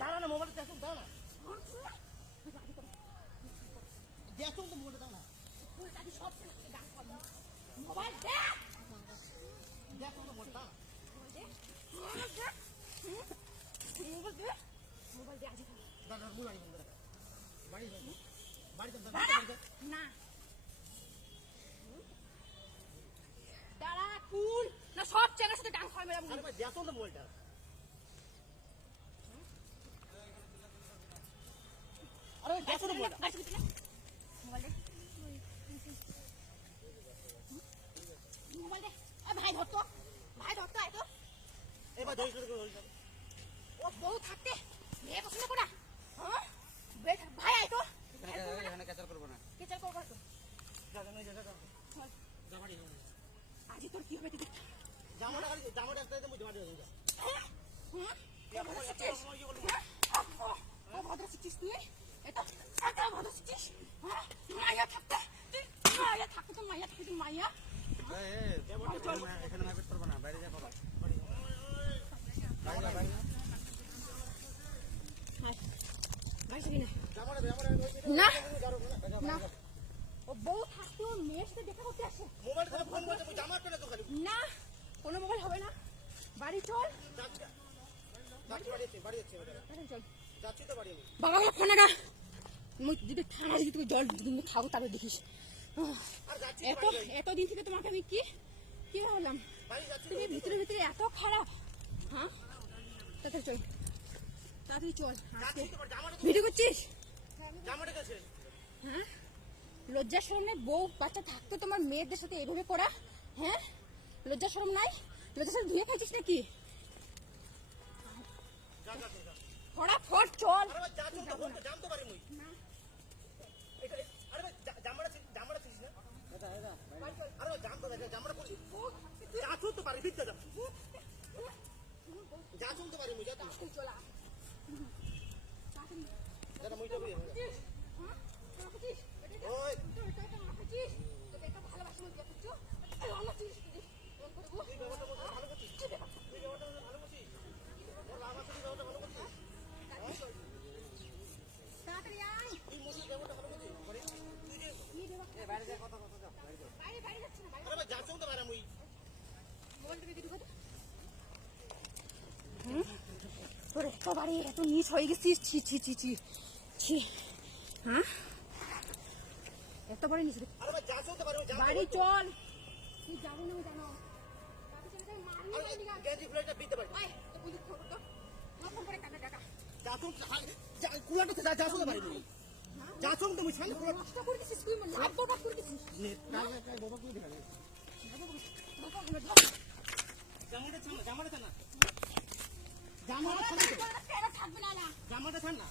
দাঁড়া না মোবাইল দেখো দাও না দেখো তো মোবাইল দাও না মোবাইল দেখ দেখো তো মোবাইল দাও মোবাইল দে আজি দাদা মোবাইল বন্ধ রাখ বাড়ি যাও বাড়ি যাও না দাঁড়া কুল না সব চ্যানেলের সাথে ডাং খাওয়া মেরা আরে ভাই দেখো তো মোবাইলটা আরে দেখো তো মোবাইলটা মোবাইল দে মোবাইল দে ভাই ধরতো আয় তো এবার ধরে ও বউ থাকতে মেয়ে পছন্দ করা হ্যাঁ ভাই আয় তো এখানে কেচার করবো না তো দাদা নই দাদা চল জামাড়ি আজি তোর কি হবে তুই জামাটা একটা দে মুই জামাটা দেব হ্যাঁ ও ভদ্র শিখিস তুই এটা ভদ্র শিখিস মাইয়া থাকতে তো মাইয়া এখানে মারপিট করবো না বাইরে যা করো না ও বউ থাকতেও মেয়ের সাথে দেখা করতে আসে না কোনো মোবাইল হবে না বাড়ি চল বাবা ফোনেরা যদি থানা যদি তুমি জল খাবো তাহলে দেখিস এতদিন থেকে তোমাকে আমি কি ভাবলাম তুমি ভিতরে এত খারাপ হ্যাঁ তাড়াতাড়ি চল ভিডিও করছিস হ্যাঁ লজ্জা শরম নেই বউ বাচ্চা থাকতে তোমার মেয়েদের সাথে এইভাবে করা হ্যাঁ লজ্জা শরম নাই লজ্জা শরম ধুয়ে খাইছিস নাকি ফটাফট চল বাড়ি এত নিচ হয়ে গেছিস ছি হ্যাঁ এত বড় নিচ বাড়ি চল তুই যাবো না জানো জামাটা ছাড় না